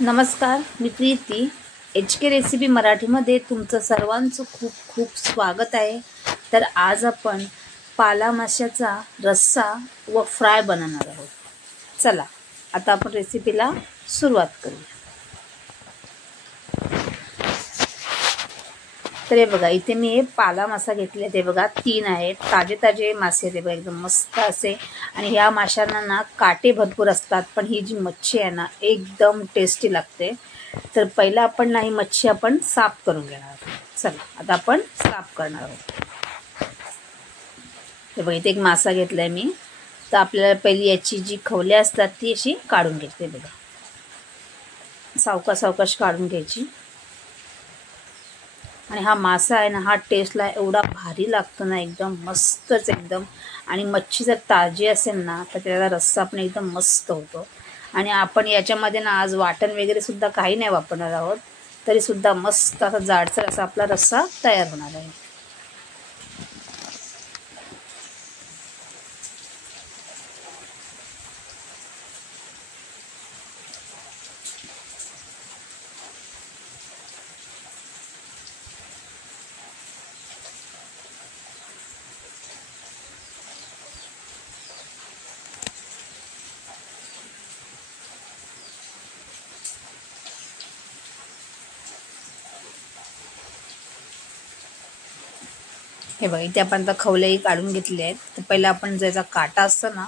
नमस्कार, मी Preeti. HK recipe मराठीमध्ये तुमचं सर्वांचं खूप खूप स्वागत आहे. तर आज आपण पाला माशाचा रस्सा व फ्राय बनवणार आहोत. चला आता आपण रेसिपीला सुरुवात करूया. तर हे बघा, इथे मी हे पाला मासा घेतले. ते बघा 3 आहेत. ताजे ताजे मासे ते बघा, एकदम मस्त असे. आणि ह्या माशांना ना काटे भरपूर असतात, पण ही जी मच्छी आहे ना एकदम टेस्टी लागते. तर पहिला आपण ही मच्छी आपण साफ करून घेणार आहोत. चला आता आपण साफ करणार आहोत. हे बघा, इथे एक मासा घेतलाय मी. तर आपल्याला पहिली याची जी खवले असतात ती अशी काढून घ्यायची. बघा, सावकाश काढून घ्यायची. आणि हा मासा आहे ना, हा टेस्टला एवढा भारी लागतो ना, एकदम मस्तच एकदम. आणि मच्छी जर ताजी असेल ना तर त्याचा रस्सा पण एकदम मस्त होतो. आणि आपण याच्यामध्ये ना आज वाटण वगैरे सुद्धा काही नाही वापरणार आहोत, तरी सुद्धा मस्त असा जाडसर असा आपला रस्सा तयार होणार आहे. हे बघा, इथे आपण आता खवलेही काढून घेतले आहेत. तर पहिला आपण ज्याचा काटा असतो ना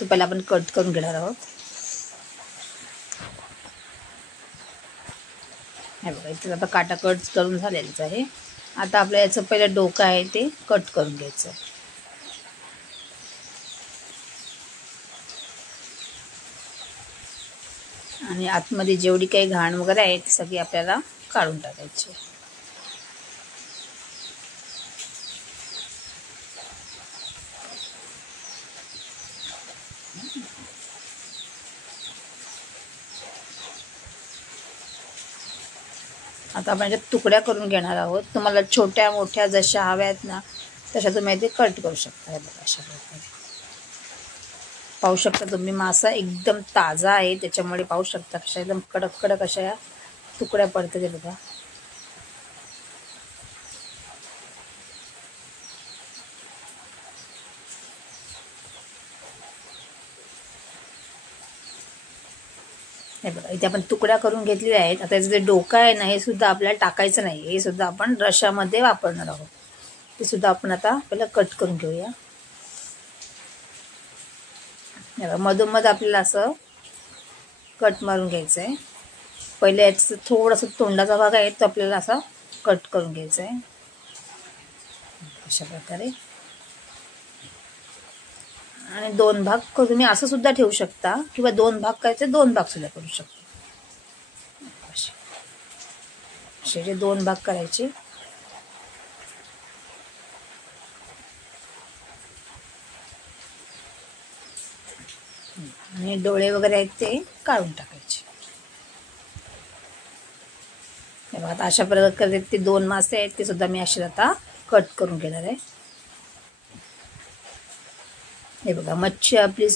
तो पहिला आपण कट करून घेणार आहोत. हे बघा, इथे आता काटा कट करून झालेलाच आहे. आता आपल्या याचं पहिलं डोकं आहे ते कट करून घ्यायचं. आणि आतमध्ये जेवढी काही घाण वगैरे आहे ती सगळी आपल्याला काढून टाकायची. आता आपण याच्यात तुकड्या करून घेणार आहोत. तुम्हाला छोट्या मोठ्या जशा हव्यात ना तशा तुम्ही ते कट करू शकता. हे बघा, अशा प्रकारे पाहू शकता तुम्ही. मासा एकदम ताजा आहे, त्याच्यामुळे पाहू शकता कशा एकदम कडक कडक अशा या तुकड्या पडतात. ते बघा, हे बघा, इथे आपण तुकड्या करून घेतलेल्या आहेत. आता याचं जे डोकं आहे ना हे सुद्धा आपल्याला टाकायचं नाही, हे सुद्धा आपण रश्श्यामध्ये वापरणार आहोत. ते सुद्धा आपण आता पहिला कट करून घेऊया. मधोमध आपल्याला असं कट मारून घ्यायचं आहे. पहिले याचं थोडंसं तोंडाचा भाग आहे तो आपल्याला असा कट करून घ्यायचा आहे अशा प्रकारे. आणि 2 भाग तुम्ही असं सुद्धा ठेवू शकता, किंवा 2 भाग करायचे 2 भाग सुद्धा करू शकता. असे जे 2 भाग करायचे. आणि डोळे वगैरे आहेत ते काढून टाकायचे. आता अशा प्रकारे ते 2 मासे आहेत ते सुद्धा मी असे आता कट करून घेणार आहे. हे बघा, मच्छी आपली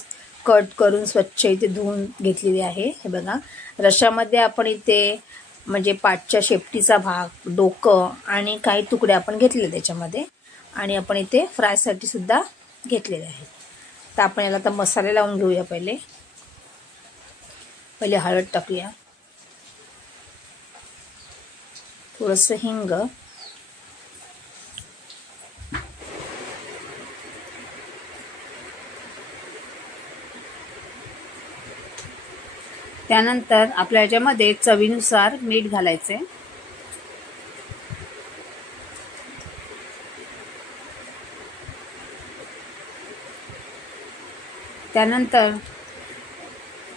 कट करून स्वच्छ इथे धुवून घेतलेली आहे. हे बघा, रश्श्यामध्ये आपण इथे म्हणजे पाठच्या शेपटीचा भाग, डोकं आणि काही तुकडे आपण घेतले त्याच्यामध्ये. आणि आपण इथे फ्रायसाठी सुद्धा घेतलेले आहेत. तर आपण याला आता मसाले लावून घेऊया. पहिले हळद टाकूया, थोडंसं हिंग, त्यानंतर आपल्या याच्यामध्ये चवीनुसार मीठ घालायचे. त्यानंतर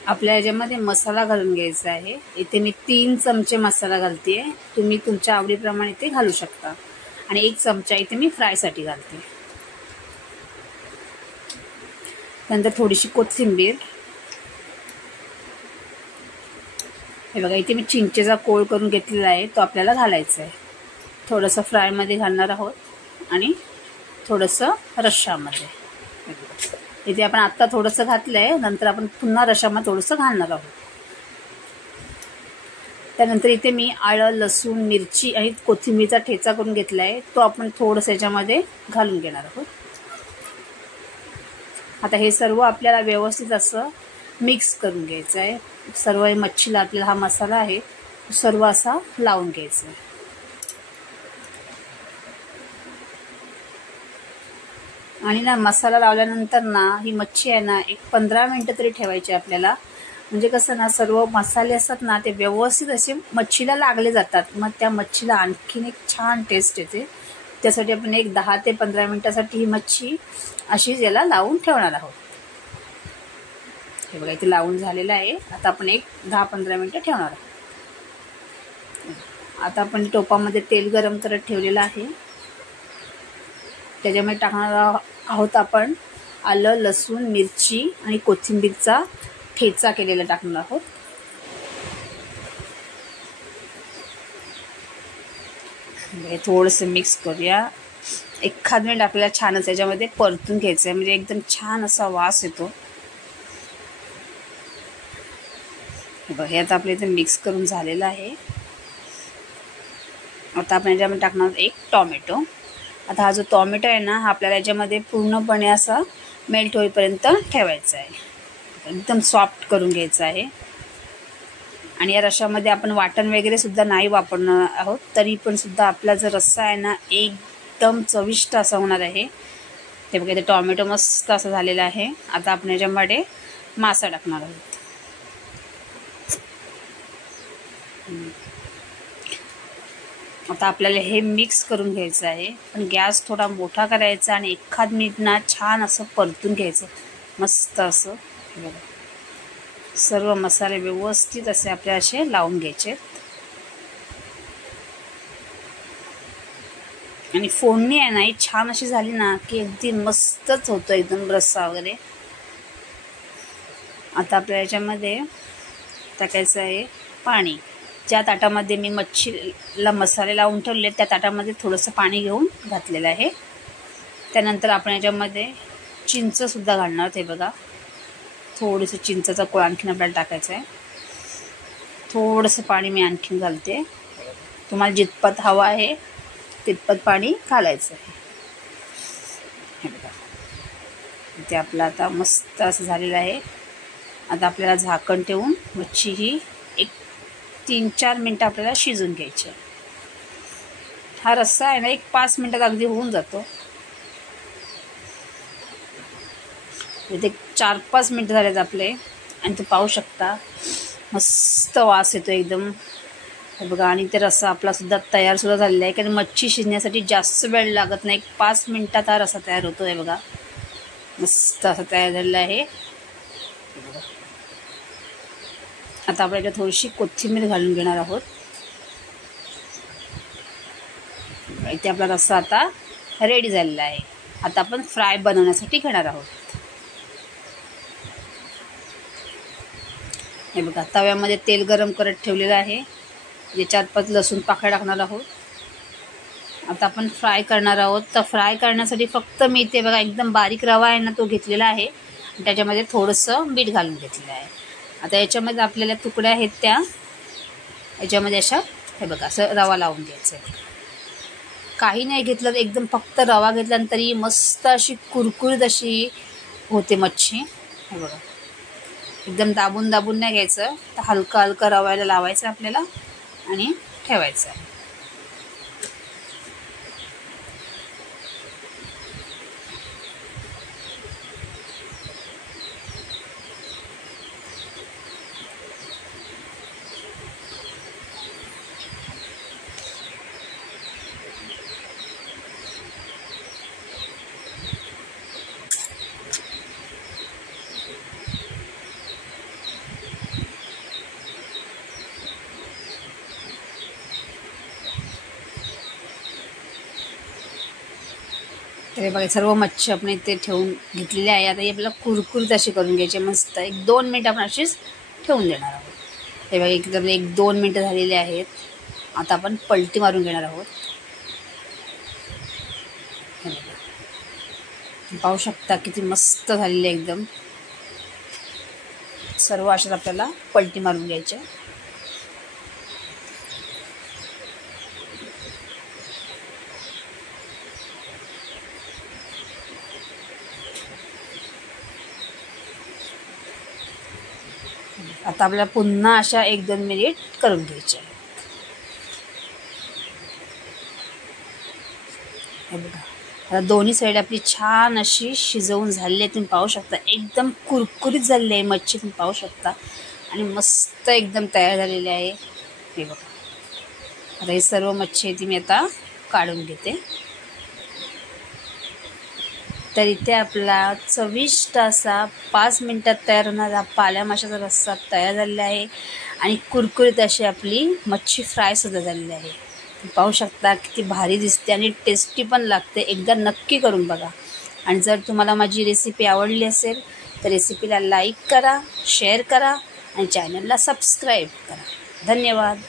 आपल्या याच्यामध्ये मसाला घालून घ्यायचा आहे. इथे मी 3 चमचे मसाला घालते, तुम्ही तुमच्या आवडीप्रमाणे ते घालू शकता. आणि 1 चमचा इथे मी फ्रायसाठी घालते. त्यानंतर थोडीशी कोथिंबीर. हे बघा, इथे मी चिंचेचा कोळ करून घेतलेला आहे तो आपल्याला घालायचा आहे. थोडंसं फ्रायमध्ये घालणार आहोत आणि थोडंसं रश्श्यामध्ये. इथे आपण आता थोडंसं घातलंय, नंतर आपण पुन्हा रश्श्यामध्ये थोडंसं घालणार आहोत. त्यानंतर इथे मी आलं, लसूण, मिरची आणि कोथिंबीरचा ठेचा करून घेतला आहे, तो आपण थोडंसं याच्यामध्ये घालून घेणार आहोत. आता हे सर्व आपल्याला व्यवस्थित असं मिक्स करून घ्यायचं आहे. सर्व मच्छीला आपल्याला हा मसाला आहे सर्व असा लावून घ्यायचा आहे. आणि ना मसाला लावल्यानंतर ना ही मच्छी आहे ना एक 15 मिनिटं तरी ठेवायची आपल्याला. म्हणजे कसं ना सर्व मसाले असतात ना ते व्यवस्थित असे मच्छीला लागले जातात, मग त्या मच्छीला आणखीन एक छान टेस्ट येते. त्यासाठी आपण एक 10 ते 15 मिनिटासाठी ही मच्छी अशीच याला लावून ठेवणार आहोत. हे बघा इथे लावून झालेलं आहे. आता आपण एक 10-15 मिनिटं ठेवणार आहोत. आता आपण टोपामध्ये तेल गरम करत ठेवलेलं आहे. त्याच्यामध्ये टाकणार आहोत आपण आलं, लसूण, मिरची आणि कोथिंबीरचा ठेचा केलेला टाकणार आहोत. थोडंसं मिक्स करूया. एखाद मिनिट आपल्याला छानच याच्यामध्ये परतून घ्यायचं आहे, म्हणजे एकदम छान असा वास येतो. हे आता आपल्या इथे मिक्स करून झालेलं आहे. आता आपण याच्यामध्ये टाकणार एक टोमॅटो. आता हा जो टोमॅटो आहे ना हा आपल्याला याच्यामध्ये पूर्णपणे असा मेल्ट होईपर्यंत ठेवायचा आहे. एकदम सॉफ्ट करून घ्यायचं आहे. आणि या रश्श्यामध्ये आपण वाटण वगैरे सुद्धा नाही वापरणार आहोत, तरी पण सुद्धा आपला जो रस्सा आहे ना एकदम चविष्ट असा होणार आहे. हे बघा इथे टोमॅटो मस्त असं झालेला आहे. आता आपण याच्यामध्ये मासा टाकणार आहोत. आता आपल्याला हे मिक्स करून घ्यायचं आहे, पण गॅस थोडा मोठा करायचा आणि एखाद मिनिट ना छान असं परतून घ्यायचं मस्त असं. बघा सर्व मसाले व्यवस्थित असे आपल्याला असे लावून घ्यायचे. आणि फोडणी आहे ना छान अशी झाली ना की अगदी मस्तच होतं एकदम रस्सा वगैरे. आता आपल्या याच्यामध्ये टाकायचं आहे पाणी. ज्या ताटामध्ये मी मच्छीला मसाले लावून ठेवले त्या ताटामध्ये थोडंसं पाणी घेऊन घातलेलं आहे. त्यानंतर आपण याच्यामध्ये चिंचसुद्धा घालणार. ते बघा थोडंसं चिंचेचा कोळ आणखीन आपल्याला टाकायचं आहे. थोडंसं पाणी मी आणखीन घालते. तुम्हाला जितपत हवं आहे तितपत पाणी घालायचं आहे. हे बघा इथे आपलं आता मस्त असं झालेलं आहे. आता आपल्याला झाकण ठेवून मच्छी ही 3-4 मिनटं आपल्याला शिजून घ्यायची. हा रस्सा आहे ना 5 मिनिटात अगदी होऊन जातो. इथे 4-5 मिनिटं झालेत आपले आणि ते पाहू शकता मस्त वास येतो एकदम. हे बघा आणि ते रस्सा आपला सुद्धा तयार सुद्धा झालेला आहे, कारण मच्छी शिजण्यासाठी जास्त वेळ लागत नाही. 5 मिनिटात हा रस्सा तयार होतो. आहे बघा मस्त असा तयार झालेला आहे. आता आपण याच्यात थोडीशी कोथिंबीर घालून घेणार आहोत. इथे आपला रस्सा आता रेडी झालेला आहे. आता आपण फ्राय बनवण्यासाठी घेणार आहोत. हे बघा तव्यामध्ये तेल गरम करत ठेवलेलं आहे. याच्यात 5 लसूण पाकळ्या टाकणार आहोत. आता आपण फ्राय करणार आहोत. तर फ्राय करण्यासाठी फक्त मी इथे बघा एकदम बारीक रवा आहे ना तो घेतलेला आहे. त्याच्यामध्ये थोडंसं मीठ घालून घेतलेलं आहे. आता याच्यामध्ये आपल्याला तुकड्या आहेत त्या याच्यामध्ये अशा हे बघा असं रवा लावून घ्यायचं आहे. काही नाही घेतलं तर एकदम फक्त रवा घेतल्यानंतरही मस्त अशी कुरकुरीत अशी होते मच्छी. हे बघा एकदम दाबून दाबून नाही घ्यायचं, तर हलकं हलकं रव्याला लावायचं आपल्याला आणि ठेवायचं आहे. तर बघा सर्व मच्छी आपण इथे ठेवून घेतलेली आहे. आता ही आपल्याला कुरकुरीत अशी करून घ्यायची मस्त. 1-2 मिनिट आपण अशीच ठेवून देणार आहोत. हे बघा एकदम 1-2 मिनिटं झालेली आहेत. आता आपण पलटी मारून घेणार आहोत. पाहू शकता किती मस्त झालेली आहे एकदम. सर्व अशाच आपल्याला पलटी मारून घ्यायचे. आता आपल्याला पुन्हा अशा 1-2 मिनिट करून घ्यायच्या आहे. हे बघा, आता दोन्ही साईड आपली छान अशी शिजवून झालेली आहे. तुम्ही पाहू शकता एकदम कुरकुरीत झालेली आहे मच्छी, तुम्ही पाहू शकता. आणि मस्त एकदम तयार झालेली आहे. हे बघा, आता ही सर्व मच्छी आहे ती मी आता काढून घेते. तर इथे आपला चविष्ट असा 5 मिनिटात तयार होणारा पाल्या माशाचा रस्सा तयार झालेला आहे. आणि कुरकुरीत अशी आपली मच्छी फ्रायसुद्धा झालेली आहे. पाहू शकता किती भारी दिसते आणि टेस्टी पण लागते. एकदा नक्की करून बघा. आणि जर तुम्हाला माझी रेसिपी आवडली असेल तर रेसिपीला लाईक करा, शेअर करा आणि चॅनलला सबस्क्राईब करा. धन्यवाद.